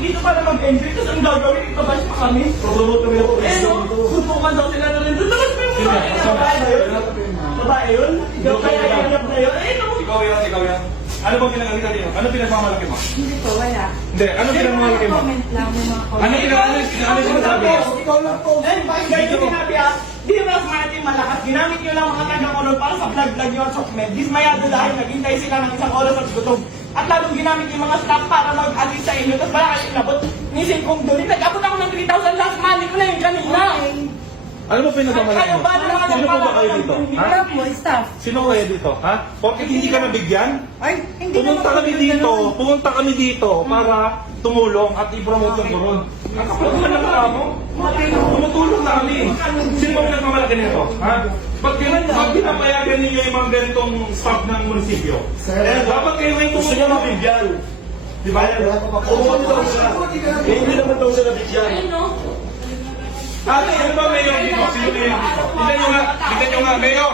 dito para mag-entry, tapos ang gagawin, itabash pa kami. Promote kami ako. Eh, no, sutukan daw sila na nandun. Tapos may mga babae na yun. Babae yun? Ikaw kaya ihanap na yun? Eh, no. Ikaw yan. Ano bang pinagalitan niyo? Ano pinagmamalaki mo? Hindi po, wala. Hindi, ano pinagmamalaki mo? Comment lang, may mga comment. Ano sinasabi mo? Ikaw lang po. Eh, bakit yung sinabi di mas natin malakas. Ginamit nyo lang mga taga-kolor para sa vlog-vlog nyo at sokmed. Dismayado dahil naghintay sila ng isang oras at gutom. At lalong ginamit yung mga staff para mag-assist sa inyo. Tapos wala kayo inabot. Nisin kong doon. Nag-abot ako ng 3,000 last money ko na yung kanina. Ano ba pinagmamalaki Kayo mo? ba naman Sino po ba kayo dito? Ha? Wala po, staff. Sino kayo dito? Ha? Bakit hindi ka nabigyan? Ay, hindi Pumunta kami dito para tumulong at i-promote yung doon. Nakapagod na naman mo. Tumutulong na kami. Sino ba pinagmamalaki nito? Ha? Ba't pinapayagan ninyo yung mga ganitong staff ng munisipyo? Dapat kayo ngayon Gusto niya mabigyan. Di ba yan? Pumunta daw sila. Eh, hindi naman daw sila bigyan. Ate, ano ba mayor dito? Sino mayor dito? Tignan nyo nga, mayor!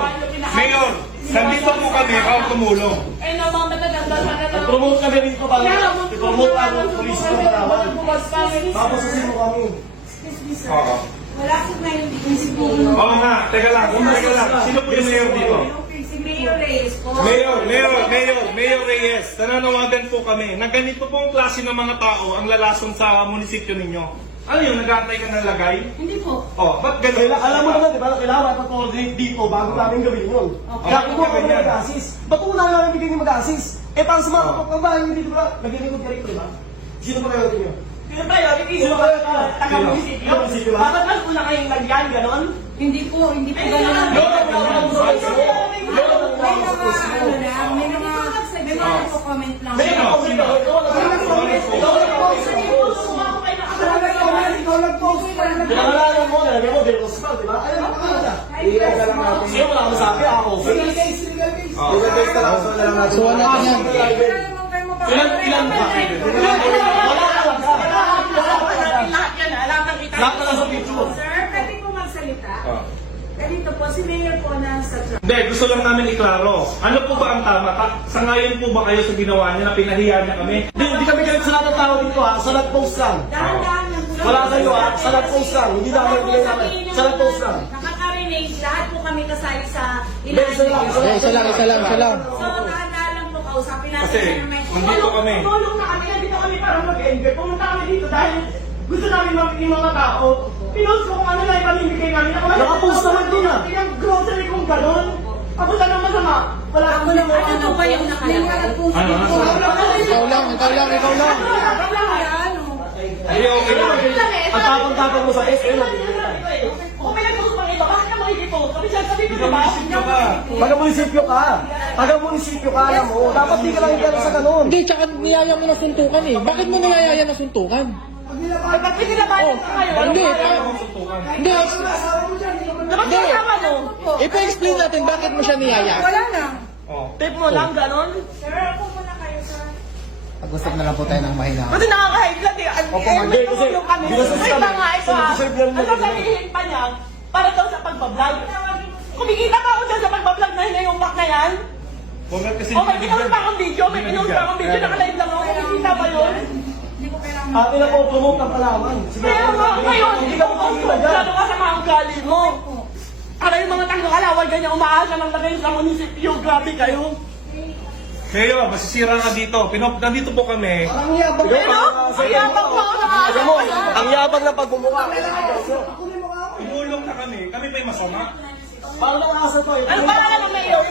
Mayor! Nandito po kami para tumulong. Eh, no, mga mataganda sana na. Promote kami rito para i-promote ang police ng Palawan. Tapos kasi mo kami. Excuse me, sir. Oo. Wala po na yung munisipyo. Oo nga, teka lang. Sino po yung mayor dito? Si Mayor Reyes po. Mayor Reyes, nananawagan po kami na ganito pong klase ng mga tao ang lalason sa munisipyo ninyo. Ano yun, nag-aantay ka ng lagay? Hindi po. Oh, ba't ganun? Alam mo naman, di ba? Kailangan mag-coordinate dito bago namin gawin yun. Okay. Kaya kung kami mag-assist, ba't kung namin bigyan yung mag-assist? Eh, para sa mga kapagbahay nyo dito, nag-inikot ka rito, di ba? Sino pa kayo nyo? Sino ba yun? Sino ba yun? Taga-munisipyo? Bakit mas una kayong lagyan, ganon? Hindi po ganun. May mga nagko-comment lang. Pinangalanan mo, nalagyan mo, Del Costal, di ba? Ayun, nakakala siya. Sino wala ka masabi? Ako. Legal case na lang. So, wala ka yan. Ilan ba? Wala ka lang. Lahat yan, alam na kita. Lahat na lang sa picture. Sir, pwede po magsalita. Ganito po, si Mayor po nasa job. Hindi, gusto lang namin iklaro. Ano po ba ang tama? Sangayon po ba kayo sa ginawa niya na pinahiya niya kami? Hindi kami galit sa lahat ng tao dito ha. Sa nag-post lang. Dahan-dahan lang po. Wala kayo ha. Sa nag-post lang. Hindi namin bigay namin. Sa nag-post lang. Nakaka-renage, lahat po kami kasali sa Hindi, isa lang. Isa lang. So, dahan-dahan lang po kausapin natin Kasi, na naman. nandito kami. Tulong na kami, nandito kami para mag-enjoy. Pumunta kami dito dahil gusto namin mamit yung mga tao. Pinost ko kung ano lang ipamimigay namin. Nakapost naman din ah. Yung grocery kong gano'n. Ako lang ang masama. Wala akong Ano ba yung nakalagay? Ikaw lang. Ay, okay lang. Ang tapang-tapang mo sa SM. Kung may nagpuso pang iba, bakit ka makikipot? Sabi ko diba? Taga-munisipyo ka. Taga-munisipyo ka, alam mo. Dapat di ka lang gano'n sa gano'n. Hindi, tsaka niyaya mo na suntukan eh. Bakit mo niyayaya na suntukan? Ay, ba't may sinabahan ka kayo? Hindi. Hindi. Dapat kasama mo. Ipa-explain natin bakit mo siya niyaya. Wala na. Tip mo lang, gano'n? Sir, ako muna kayo, sir. Pag-usap na lang po tayo ng mahina. Kasi nakaka-high blood eh. Hindi, kasi binastos Wait kami. lang nga ito ha. Deserve yan Ano nila. sabihin pa niya? Para daw sa pagbablog. Kumikita pa ako dyan sa pagbablog na hinayumak na yan. Kasi Oh, may pinost pa akong video. May pinost pa akong video. Nakalive lang ako. Kumikita ba yun? Hindi ko kailangan. Atin na po promote ng Palawan. Sige, Kaya nga, ngayon, hindi ka mo pakita dyan. Gano'n ka sa mga ugali mo. Para yung mga taga-kalawal ganyan umaasa ng lagay sa munisipyo. Grabe kayo. Mayor, masisira ka dito. Nandito po kami. Ang yabang. Ano? Ang yabang mo. Alam mo, ang yabang ng pagmumukha. Tumulong na kami. Kami pa yung masama. Paano ang asa to? Ano ba nga ng mayor?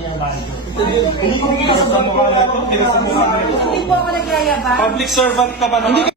Hindi ko makita sa Pinasa mukha na ito. Hindi po ako nagyayabang. Public servant ka ba naman?